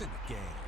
It's in the game.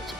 Let's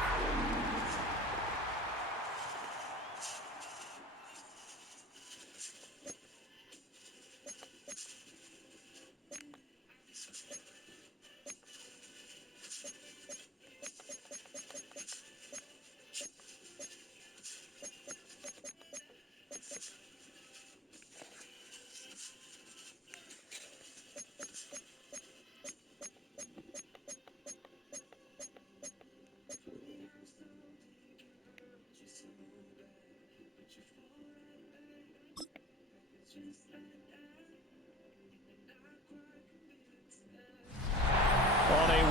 go.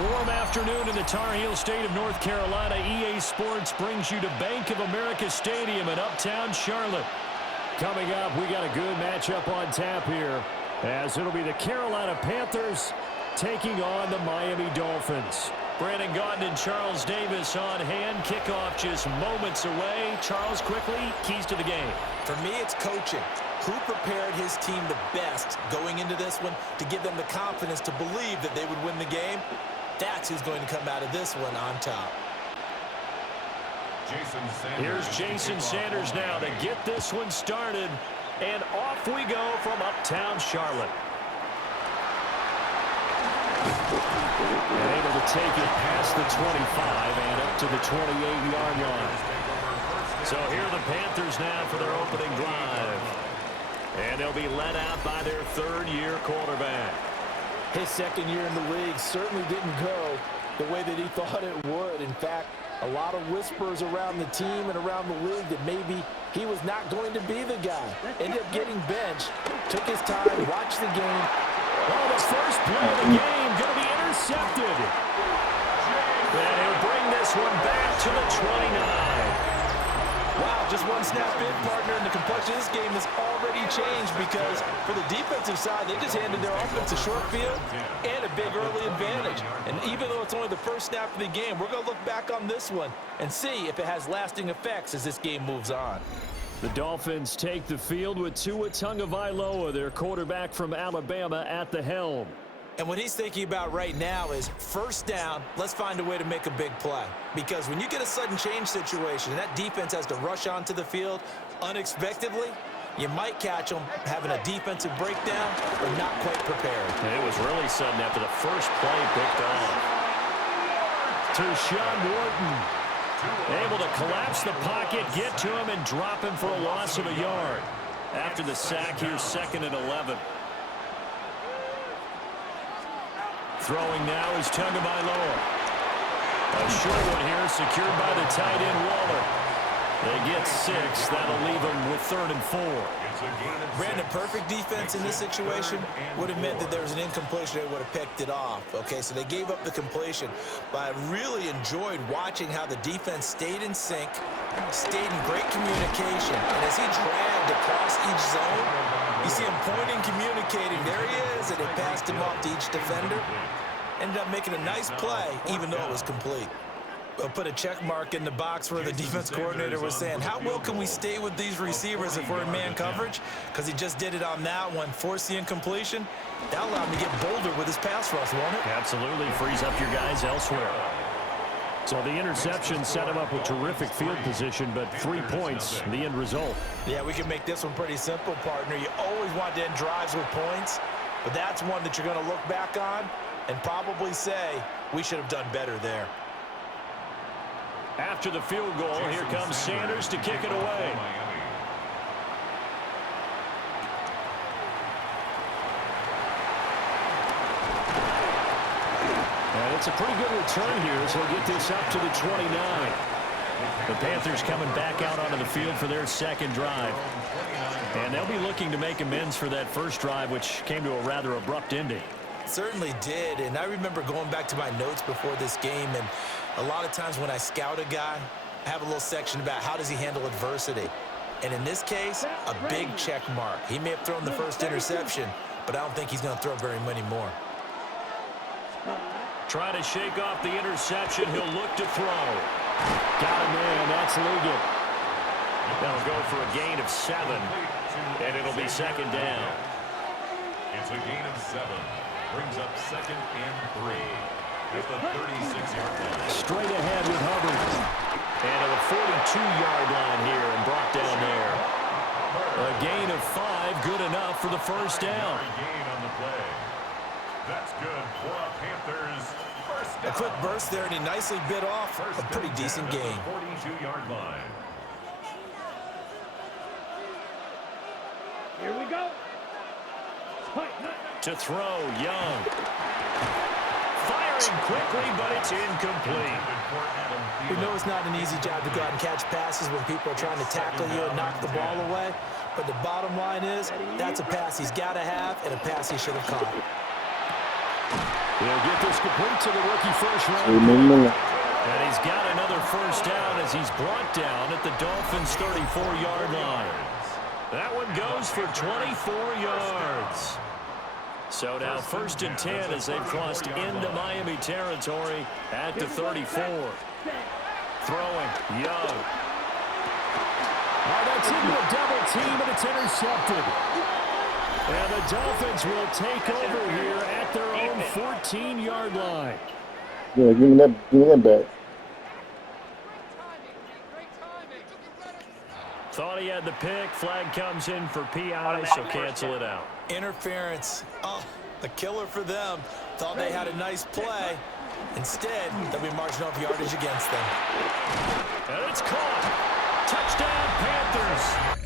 warm afternoon in the Tar Heel state of North Carolina. EA Sports brings you to Bank of America Stadium in uptown Charlotte. Coming up, we got a good matchup on tap here, as it'll be the Carolina Panthers taking on the Miami Dolphins. Brandon Gaudin and Charles Davis on hand. Kickoff just moments away. Charles, quickly, keys to the game. For me, it's coaching. Who prepared his team the best going into this one to give them the confidence to believe that they would win the game? That's who's going to come out of this one on top. Here's Jason Sanders now to get this one started. And off we go from uptown Charlotte. And able to take it past the 25 and up to the 28-yard line. So here are the Panthers now for their opening drive. And they'll be led out by their third-year quarterback. His second year in the league certainly didn't go the way that he thought it would. In fact, a lot of whispers around the team and around the league that maybe he was not going to be the guy. Ended up getting benched, took his time, watched the game. Oh, the first play of the game going to be intercepted. And he'll bring this one back to the 29. Wow, just one snap in, partner, and the complexion of this game has already changed because for the defensive side, they just handed their offense a short field and a big early advantage. And even though it's only the first snap of the game, we're going to look back on this one and see if it has lasting effects as this game moves on. The Dolphins take the field with Tua Tagovailoa, their quarterback from Alabama, at the helm. And what he's thinking about right now is first down, let's find a way to make a big play. Because when you get a sudden change situation and that defense has to rush onto the field unexpectedly, you might catch them having a defensive breakdown or not quite prepared. And it was really sudden after the first play picked off. Tershawn Wharton able to collapse the pocket, get to him, and drop him for a loss of a yard. After the sack here, 2nd and 11. Throwing now is Tagovailoa. A short one here, secured by the tight end Waller. They get 6. That'll leave them with 3rd and 4. Brandon, perfect defense in this situation would have meant that there was an incompletion. They would have picked it off. Okay, so they gave up the completion. But I really enjoyed watching how the defense stayed in sync, stayed in great communication. And as he dragged across each zone, you see him pointing, communicating. There he is, and they passed him off to each defender. Ended up making a nice play, even though it was complete. I'll put a check mark in the box where the defense coordinator was saying, how well can we stay with these receivers if we're in man coverage? Because he just did it on that one, forced the incompletion. That allowed him to get bolder with his pass rush, won't it? Absolutely, frees up your guys elsewhere. So the interception set him up with terrific field position, but 3 points, the end result. Yeah, we can make this one pretty simple, partner. You always want to end drives with points, but that's one that you're going to look back on and probably say, we should have done better there. After the field goal, here comes Sanders to kick it away. And it's a pretty good return here as he'll get this up to the 29. The Panthers coming back out onto the field for their second drive. And they'll be looking to make amends for that first drive, which came to a rather abrupt ending. Certainly did, and I remember going back to my notes before this game, and a lot of times when I scout a guy, I have a little section about how does he handle adversity. And in this case, a big check mark. He may have thrown the first interception, but I don't think he's going to throw very many more. Trying to shake off the interception. He'll look to throw. Got him in. That's Ligon. That'll go for a gain of 7, and it'll be second down. It's a gain of 7. Brings up 2nd and 3 at the 36-yard line. Straight ahead with Hubbard. And at the 42-yard line here and brought down there. A gain of 5, good enough for the first down. Gain on the play. That's good for a Panthers first down. A quick burst there, and he nicely bit off a pretty decent gain. 42-yard line. Here we go. To throw, Young. Firing quickly, but it's incomplete. We know it's not an easy job to go out and catch passes when people are trying to tackle you and knock the ball away. But the bottom line is, that's a pass he's got to have and a pass he should have caught. He'll get this complete to the rookie first round. Remember. And he's got another first down as he's brought down at the Dolphins' 34-yard line. That one goes for 24 yards. So now 1st and 10 as they've crossed into Miami territory at the 34. Throwing, Young. Oh, that's into a double team, and it's intercepted. And the Dolphins will take over here at their own 14-yard line. Yeah, give me that back. Thought he had the pick. Flag comes in for PI, so cancel it out. Interference. Oh, a killer for them. Thought they had a nice play. Instead, they'll be marginal yardage against them. And it's caught. Touchdown, Panthers.